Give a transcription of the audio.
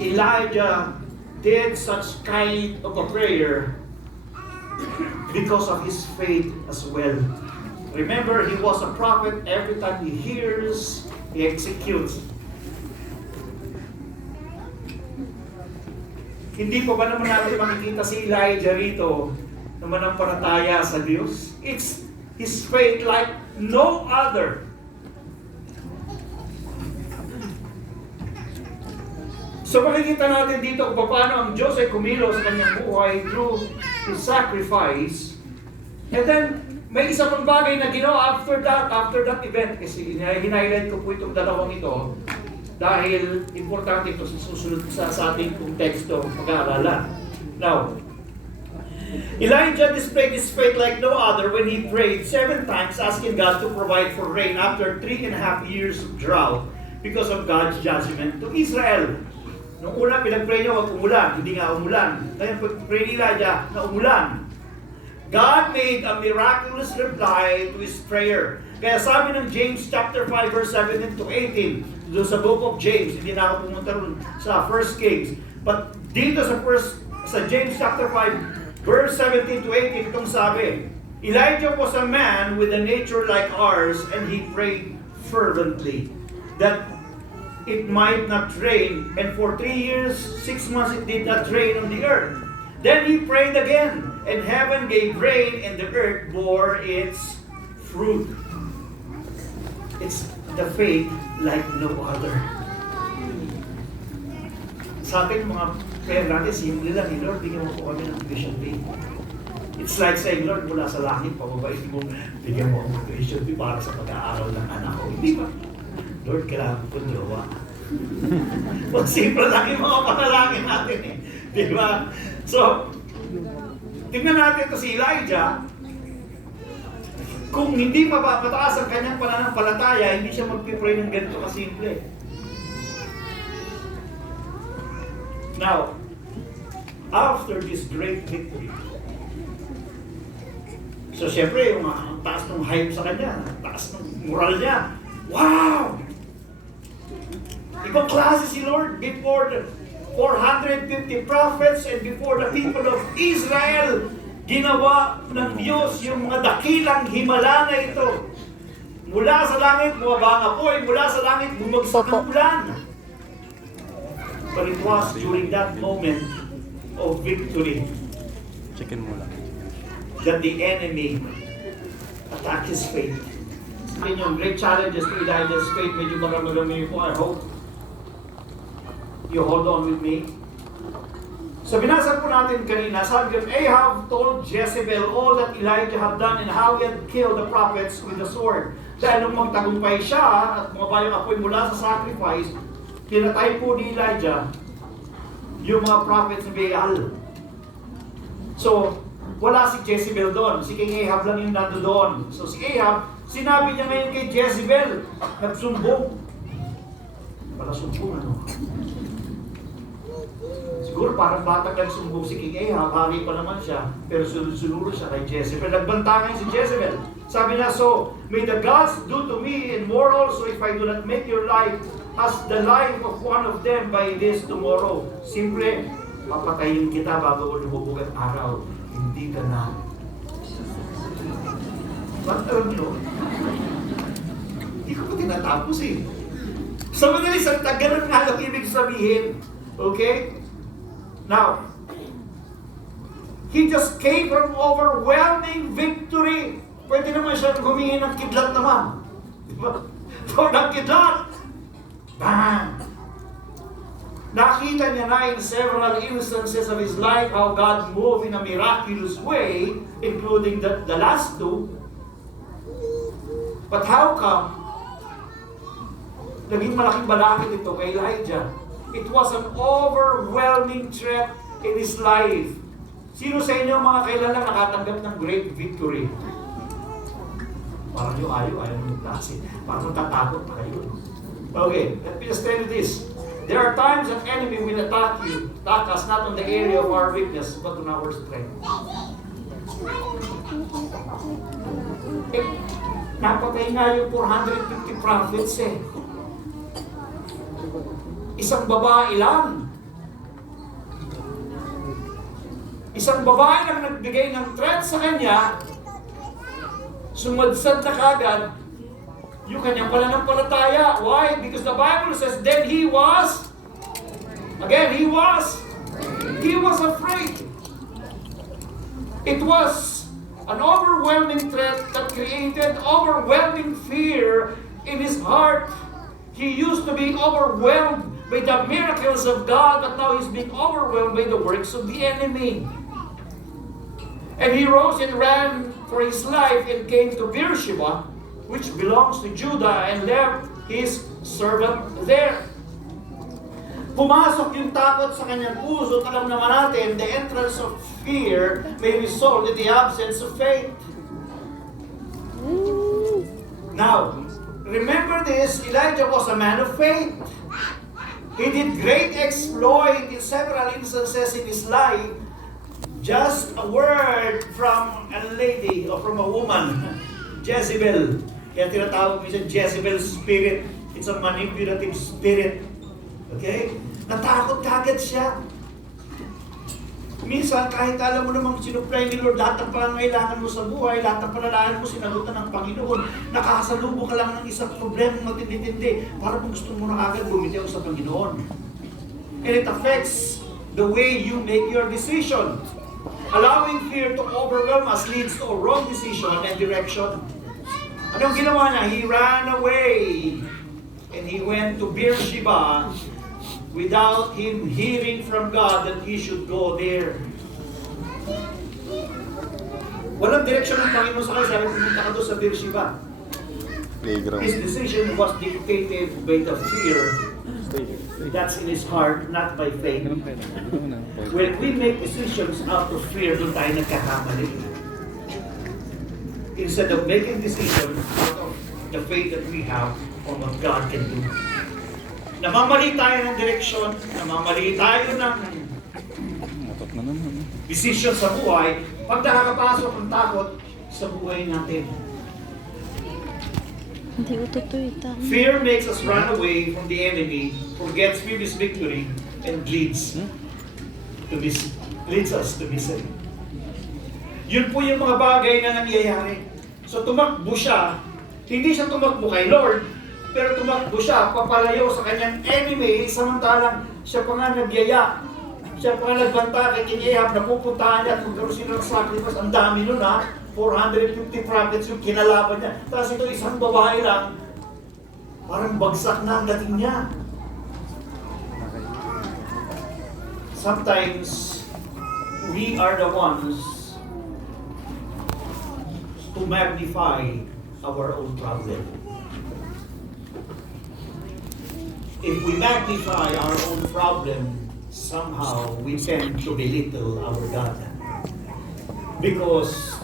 Elijah did such kind of a prayer because of his faith as well. Remember, he was a prophet. Every time he hears, he executes. Hindi pa ba naman natin makikita si Elijah rito na manampalataya sa Diyos? It's his faith like no other. So makikita natin dito kung paano ang Diyos ay kumilos sa kanyang buhay through his sacrifice. And then, may isa pang bagay na ginawa after that event. Kasi hinighlight ko po itong dalawang ito dahil importante ito sa susunod sa ating konteksto pag-aaralan. Now, Elijah displayed his faith like no other when he prayed 7 times asking God to provide for rain after 3.5 years of drought because of God's judgment to Israel. Nung una, pinag-pray niya, huwag umulan. Hindi nga umulan. Ngayon, pag-pray ni Elijah na umulan. God made a miraculous reply to his prayer. Kaya sabi ng James chapter 5 verse 17 to 18, doon sa book of James, hindi na ako pumunta rin sa 1 Kings. But dito sa James chapter 5 verse 17 to 18, itong sabi, Elijah was a man with a nature like ours, and he prayed fervently that it might not rain, and for 3 years, 6 months it did not rain on the earth. Then he prayed again, and heaven gave rain, and the earth bore its fruit. It's the faith like no other. Sa atin mga prayer natin, simple lang, Lord, bigyan mo po kami ng tuition fee. It's like saying, Lord, mula sa langit, pababait mo, bigyan mo ang tuition fee para sa pag-aaral ng anak ko. Hindi ba? Lord, kailangan ko jowa. Mas simple lang yung mga panalangin natin eh. Di ba? So, tingnan natin ito si Elijah. Kung hindi mapapataas ang kanyang pananampalataya, hindi siya magpipray ng ganito kasimple. Now, after this great victory, so syempre, ang taas ng hype sa kanya, ang taas ng moral niya. Wow! Ibang klase si Lord before the 450 prophets and before the people of Israel. Ginawa ng Diyos yung mga dakilang himala na ito. Mula sa langit, bumaba ang apoy. Mula sa langit, bumagsak ang ulan. But it was during that moment of victory that the enemy attacked his faith. Yun yung great challenges to Elijah's faith. Medyo marami po, I hope you hold on with me. So binasa po natin kanina, sabi ko, Ahab told Jezebel all that Elijah had done and how he had killed the prophets with the sword. Dahil nung magtagumpay siya at bumaba yung apoy mula sa sacrifice, kinatay po ni Elijah yung mga prophets ni Baal. So, wala si Jezebel doon. Si King Ahab lang yung nando doon. So si Ahab, sinabi niya ngayon kay Jezebel, nagsumbong. Para sumbong ano? Siguro parang batang nagsumbong si King Ahab, hari pa naman siya, pero sunod-sunuro siya kay Jezebel. Nagbanta ngayon si Jezebel. Sabi niya, so, may the gods do to me and more also if I do not make your life as the life of one of them by this tomorrow. Simple, papatayin kita bago lumubog ang araw. Hindi ka na. Ba't alam nyo? Hindi ko pa tinatapos eh. Sa mga isang ganun nga lang ibig sabihin. Okay? Now, he just came from overwhelming victory. Pwede naman siya humingi ng kidlat naman. Diba? For the kidlat. Bang! Nakita niya na in several instances of his life how God moved in a miraculous way, including the last two. But how come naging malaking balakid ito kay Elijah? It was an overwhelming threat in his life. Sino sa inyo mga kailan lang nakatanggap ng great victory? Parang yung ayaw ng klase. Parang tatakot pa kayo. Okay, let me just tell you this. There are times that enemy will attack us not on the area of our weakness, but on our strength. Napatay nga yung 450 prophets eh. Isang babae lang. Isang babae lang nagbigay ng threat sa kanya, sumadsad na kagad yung kanyang pananampalataya. Why? Because the Bible says, then he was afraid. It was an overwhelming threat that created overwhelming fear in his heart. He used to be overwhelmed by the miracles of God, but now he's being overwhelmed by the works of the enemy. And he rose and ran for his life and came to Beersheba, which belongs to Judah, and left his servant there. Pumasok yung takot sa kanyang puso. Alam naman natin, the entrance of fear may result in the absence of faith. Now, remember this, Elijah was a man of faith. He did great exploit in several instances in his life. Just a word from a lady or from a woman, Jezebel. Kaya tinatawag mo siya Jezebel spirit. It's a manipulative spirit. Okay? Natakot kagad siya. Minsan, kahit alam mo namang sinupply ni Lord lahat ng pangangailangan mo sa buhay, lahat ng panalangin mo sinagutan ng Panginoon, nakakasalubong ka lang ng isang problema matindi-tindi, para kung gusto mo na agad bumitaw sa Panginoon. And it affects the way you make your decision. Allowing fear to overwhelm us leads to a wrong decision and direction. Anong ginawa niya? He ran away and he went to Beersheba without him hearing from God that he should go there. Walang direksyon ng Panginoon sa kanya. Sabi, pumunta ka doon sa Beersheba. His decision was dictated by the fear that's in his heart, not by faith. When we make decisions out of fear, doon tayo nagkakamali. Instead of making decisions out of the faith that we have on what God can do. Namamali tayo ng direksyon, namamali tayo ng decision sa buhay, pag nakakapasok ang takot sa buhay natin. Fear makes us run away from the enemy, forgets previous victory, and leads us to misery. Yun po yung mga bagay na nangyayari. So tumakbo siya, hindi siya tumakbo kay Lord, pero tumakbo siya, papalayo sa kanyang enemy, samantalang siya pa nga nagyaya. Siya pa nga nagbanta kay King Ahab, napupuntahan niya at magkaroon sila ng sacrifice. Ang dami nun ha, 450 prophets yung kinalaban niya. Tapos ito isang babae lang, parang bagsak na ang dating niya. Sometimes, we are the ones to magnify our own problem. If we magnify our own problem, somehow we tend to belittle our God. Because